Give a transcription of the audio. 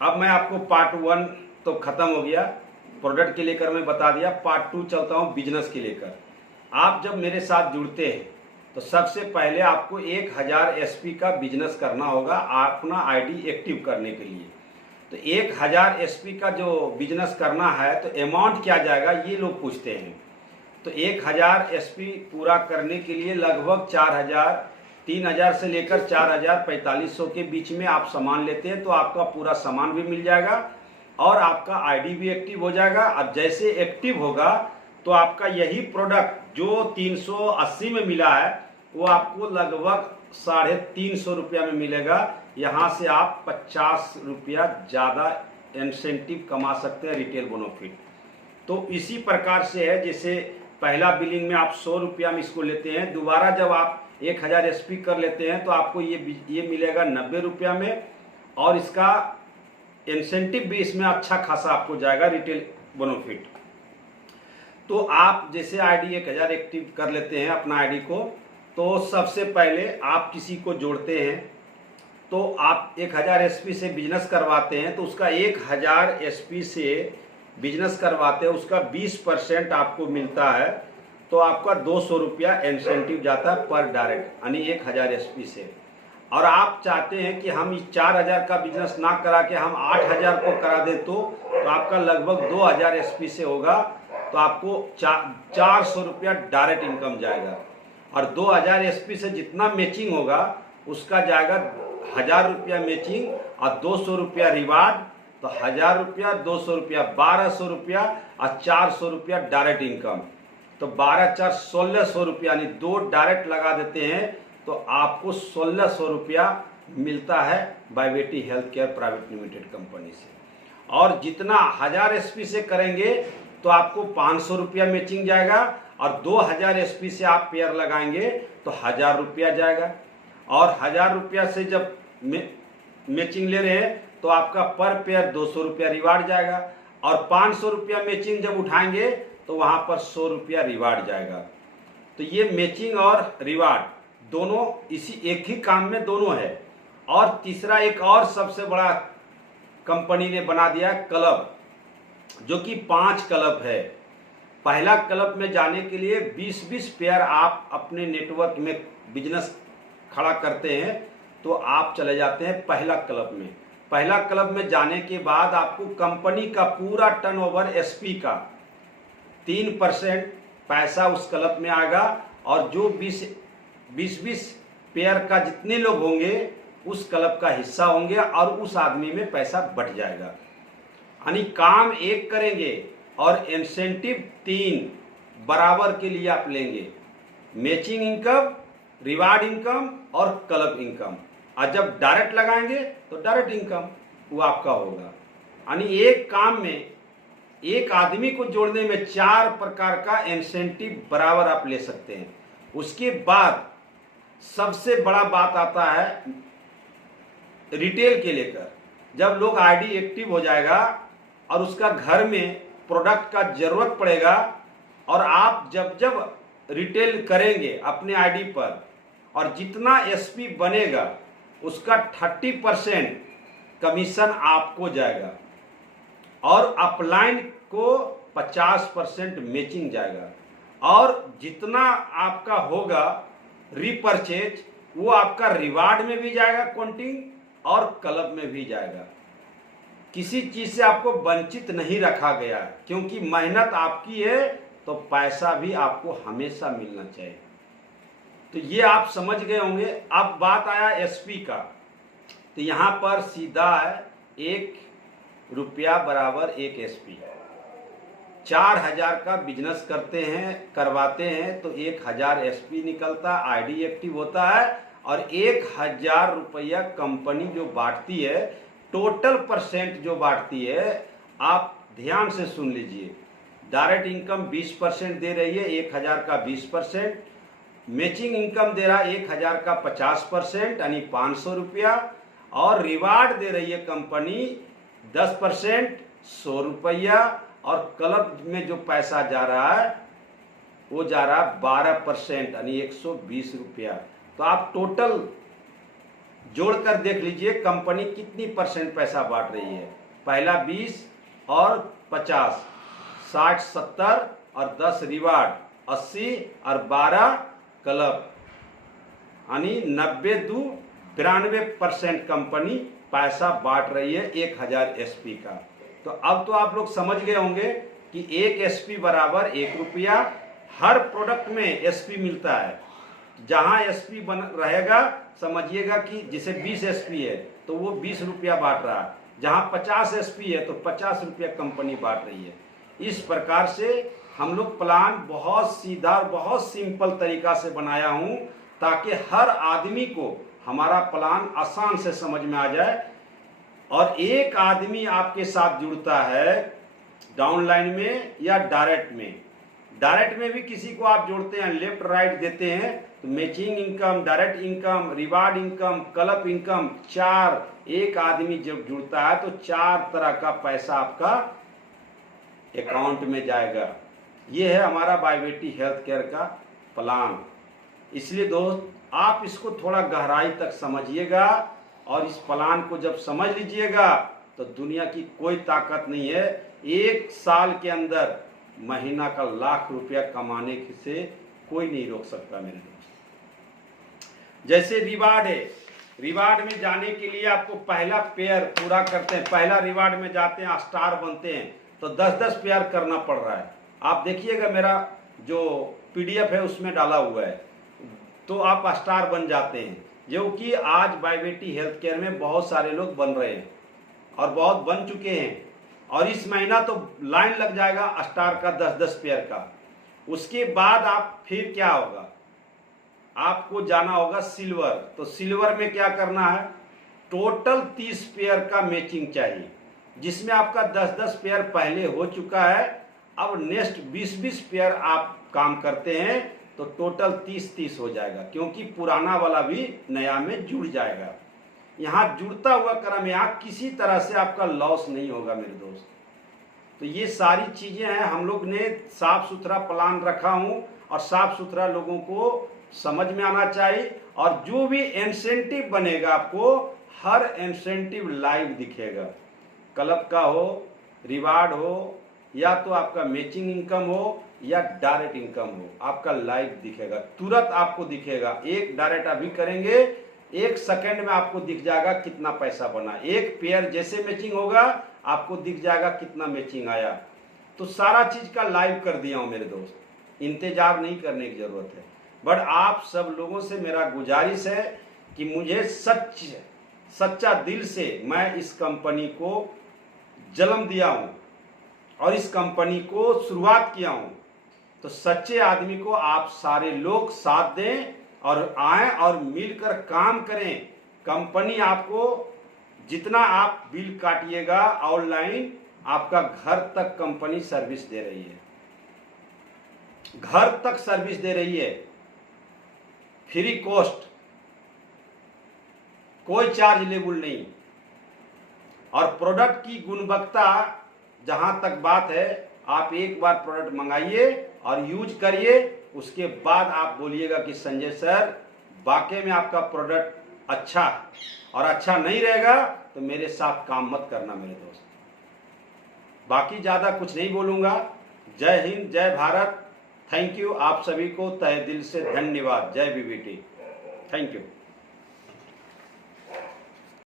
अब मैं आपको पार्ट 1 तो ख़त्म हो गया, प्रोडक्ट के लेकर मैं बता दिया। पार्ट 2 चलता हूँ बिजनेस के लेकर। आप जब मेरे साथ जुड़ते हैं तो सबसे पहले आपको 1000 एसपी का बिजनेस करना होगा अपना आईडी एक्टिव करने के लिए। तो 1000 एसपी का जो बिजनेस करना है तो अमाउंट क्या जाएगा ये लोग पूछते हैं। तो 1000 एसपी पूरा करने के लिए लगभग 4000 3000 से लेकर 4000 4500 के बीच में आप सामान लेते हैं तो आपका पूरा सामान भी मिल जाएगा और आपका आईडी भी एक्टिव हो जाएगा। और जैसे एक्टिव होगा तो आपका यही प्रोडक्ट जो 380 में मिला है वो आपको लगभग 350 रुपया में मिलेगा। यहाँ से आप 50 रुपया ज़्यादा इंसेंटिव कमा सकते हैं रिटेल बोनोफिट। तो इसी प्रकार से है, जैसे पहला बिलिंग में आप 100 रुपया में इसको लेते हैं, दोबारा जब आप 1000 एसपी कर लेते हैं तो आपको ये मिलेगा 90 रुपया में और इसका इंसेंटिव भी इसमें अच्छा खासा आपको जाएगा रिटेल बोनोफिट। तो आप जैसे आईडी 1000 एक्टिव कर लेते हैं अपना आईडी को, तो सबसे पहले आप किसी को जोड़ते हैं तो आप 1000 एसपी से बिजनेस करवाते हैं तो उसका 1000 एसपी से बिजनेस करवाते हैं उसका 20% आपको मिलता है। तो आपका 200 रुपया इंसेंटिव जाता है पर डायरेक्ट, यानी 1000 एसपी से। और आप चाहते हैं कि हम इस 4000 का बिजनेस ना करा के हम 8000 को करा दें तो आपका लगभग 2000 एसपी से होगा तो आपको 400 रुपया डायरेक्ट इनकम जाएगा। और 2000 एसपी से जितना मैचिंग होगा उसका जाएगा 1000 रुपया मैचिंग और 200 रुपया रिवार्ड। तो 1000 रुपया 200 रुपया 1200 रुपया और 400 रुपया डायरेक्ट इनकम। तो 12 4 1600 रुपया, यानी 2 डायरेक्ट लगा देते हैं तो आपको 1600 रुपया मिलता है बायवेटी health care private limited company से। और जितना 1000 एसपी से करेंगे तो आपको 500 रुपया मैचिंग जाएगा और 2000 एसपी से आप पेयर लगाएंगे तो 1000 रुपया जाएगा। और 1000 रुपया से जब मैचिंग ले रहे हैं तो आपका पर पेयर 200 रुपया रिवार्ड जाएगा और 500 रुपया मैचिंग जब उठाएंगे तो वहाँ पर 100 रुपया रिवार्ड जाएगा। तो ये मैचिंग और रिवार्ड दोनों इसी एक ही काम में दोनों है। और तीसरा एक और सबसे बड़ा कंपनी ने बना दिया क्लब, जो कि 5 क्लब है। पहला क्लब में जाने के लिए 20-20 पेयर आप अपने नेटवर्क में बिजनेस खड़ा करते हैं तो आप चले जाते हैं पहला क्लब में। पहला क्लब में जाने के बाद आपको कंपनी का पूरा टर्नओवर एसपी का 3% पैसा उस क्लब में आएगा और जो 20-20 पेयर का जितने लोग होंगे उस क्लब का हिस्सा होंगे और उस आदमी में पैसा बढ़ जाएगा। यानी काम एक करेंगे और इंसेंटिव 3 बराबर के लिए आप लेंगे, मैचिंग इनकम, रिवार्ड इनकम और क्लब इनकम। और जब डायरेक्ट लगाएंगे तो डायरेक्ट इनकम वो आपका होगा। यानी एक काम में एक आदमी को जोड़ने में 4 प्रकार का इंसेंटिव बराबर आप ले सकते हैं। उसके बाद सबसे बड़ा बात आता है रिटेल के लेकर। जब लोग आईडी एक्टिव हो जाएगा और उसका घर में प्रोडक्ट का जरूरत पड़ेगा और आप जब जब रिटेल करेंगे अपने आईडी पर और जितना एसपी बनेगा उसका 30% कमीशन आपको जाएगा और अपलाइन को 50% मैचिंग जाएगा। और जितना आपका होगा रिपर्चेज वो आपका रिवार्ड में भी जाएगा काउंटिंग और क्लब में भी जाएगा। किसी चीज से आपको वंचित नहीं रखा गया है क्योंकि मेहनत आपकी है तो पैसा भी आपको हमेशा मिलना चाहिए। तो ये आप समझ गए होंगे। अब बात आया एसपी का, तो यहाँ पर सीधा है 1 रुपया बराबर 1 एसपी। 4000 का बिजनेस करवाते हैं तो 1000 एसपी निकलता, आईडी एक्टिव होता है और 1000 रुपया कंपनी जो बांटती है, टोटल परसेंट जो बांटती है, आप ध्यान से सुन लीजिए। डायरेक्ट इनकम 20% दे रही है, 1000 का 20%। मैचिंग इनकम दे रहा है 1000 का 50% यानी 500 रुपया। और रिवार्ड दे रही है कंपनी 10% 100 रुपया। और क्लब में जो पैसा जा रहा है वो जा रहा है 12% यानी 120 रुपया। तो आप टोटल जोड़कर देख लीजिए कंपनी कितनी परसेंट पैसा बांट रही है। पहला 20 और 50, 60 70 और 10 रिवार्ड, 80 और 12 क्लब, यानी 92% कंपनी पैसा बांट रही है 1000 एसपी का। तो अब तो आप लोग समझ गए होंगे कि 1 एसपी बराबर 1 रुपया। हर प्रोडक्ट में एसपी मिलता है। जहां एसपी बन रहेगा समझिएगा कि जैसे 20 एसपी है तो वो 20 रुपया बांट रहा है। जहां 50 एसपी है तो 50 रुपया कंपनी बांट रही है। इस प्रकार से हम लोग प्लान बहुत सीधा और बहुत सिंपल तरीका से बनाया हूं ताकि हर आदमी को हमारा प्लान आसान से समझ में आ जाए। और एक आदमी आपके साथ जुड़ता है डाउनलाइन में या डायरेक्ट में। डायरेक्ट में भी किसी को आप जोड़ते हैं, लेफ्ट राइट देते हैं तो matching income, direct income, reward income, club income, 4 एक आदमी जब जुड़ता है तो 4 तरह का पैसा आपका अकाउंट में जाएगा। ये है हमारा बायबेटी हेल्थ केयर का प्लान। इसलिए दोस्त आप इसको थोड़ा गहराई तक समझिएगा और इस प्लान को जब समझ लीजिएगा तो दुनिया की कोई ताकत नहीं है 1 साल के अंदर महीना का लाख रुपया कमाने से कोई नहीं रोक सकता मेरे दोस्त। जैसे रिवार्ड है, रिवार्ड में जाने के लिए आपको पहला पेयर पूरा करते हैं, पहला रिवार्ड में जाते हैं, स्टार बनते हैं तो 10-10 पेयर करना पड़ रहा है। आप देखिएगा मेरा जो पीडीएफ है उसमें डाला हुआ है, तो आप स्टार बन जाते हैं। जो कि आज बायबेटी हेल्थ केयर में बहुत सारे लोग बन रहे हैं और बहुत बन चुके हैं। और इस महीना तो लाइन लग जाएगा स्टार का 10-10 पेयर का। उसके बाद आप फिर क्या होगा, आपको जाना होगा सिल्वर। तो सिल्वर में क्या करना है, टोटल 30 पेयर का मैचिंग चाहिए, जिसमें आपका 10-10 पेयर पहले हो चुका है। अब नेक्स्ट 20-20 पेयर आप काम करते हैं तो टोटल 30-30 हो जाएगा, क्योंकि पुराना वाला भी नया में जुड़ जाएगा। यहाँ जुड़ता हुआ क्रम, यहाँ किसी तरह से आपका लॉस नहीं होगा मेरे दोस्त। तो ये सारी चीजें हैं, हम लोग ने साफ सुथरा प्लान रखा हूँ और साफ सुथरा लोगों को समझ में आना चाहिए। और जो भी इंसेंटिव बनेगा आपको हर इंसेंटिव लाइव दिखेगा, क्लब का हो, रिवार्ड हो, या तो आपका मैचिंग इनकम हो या डायरेक्ट इनकम हो, आपका लाइव दिखेगा, तुरंत आपको दिखेगा। एक डायरेक्ट अभी करेंगे 1 सेकंड में आपको दिख जाएगा कितना पैसा बना। एक पेयर जैसे मैचिंग होगा आपको दिख जाएगा कितना मैचिंग आया। तो सारा चीज का लाइव कर दिया हूं मेरे दोस्त, इंतजार नहीं करने की जरूरत है। बट आप सब लोगों से मेरा गुजारिश है कि मुझे सच्चा दिल से मैं इस कंपनी को जन्म दिया हूं और इस कंपनी को शुरुआत किया हूं। तो सच्चे आदमी को आप सारे लोग साथ दें और आए और मिलकर काम करें। कंपनी आपको जितना आप बिल काटिएगा ऑनलाइन, आपका घर तक कंपनी सर्विस दे रही है, घर तक सर्विस दे रही है, फ्री कॉस्ट, कोई चार्ज लेबल नहीं। और प्रोडक्ट की गुणवत्ता जहां तक बात है, आप एक बार प्रोडक्ट मंगाइए और यूज करिए, उसके बाद आप बोलिएगा कि संजय सर वाकई में आपका प्रोडक्ट अच्छा है। और अच्छा नहीं रहेगा तो मेरे साथ काम मत करना मेरे दोस्त। बाकी ज़्यादा कुछ नहीं बोलूँगा। जय हिंद, जय भारत। थैंक यू, आप सभी को तहे दिल से धन्यवाद। जय बीबीटी, थैंक यू।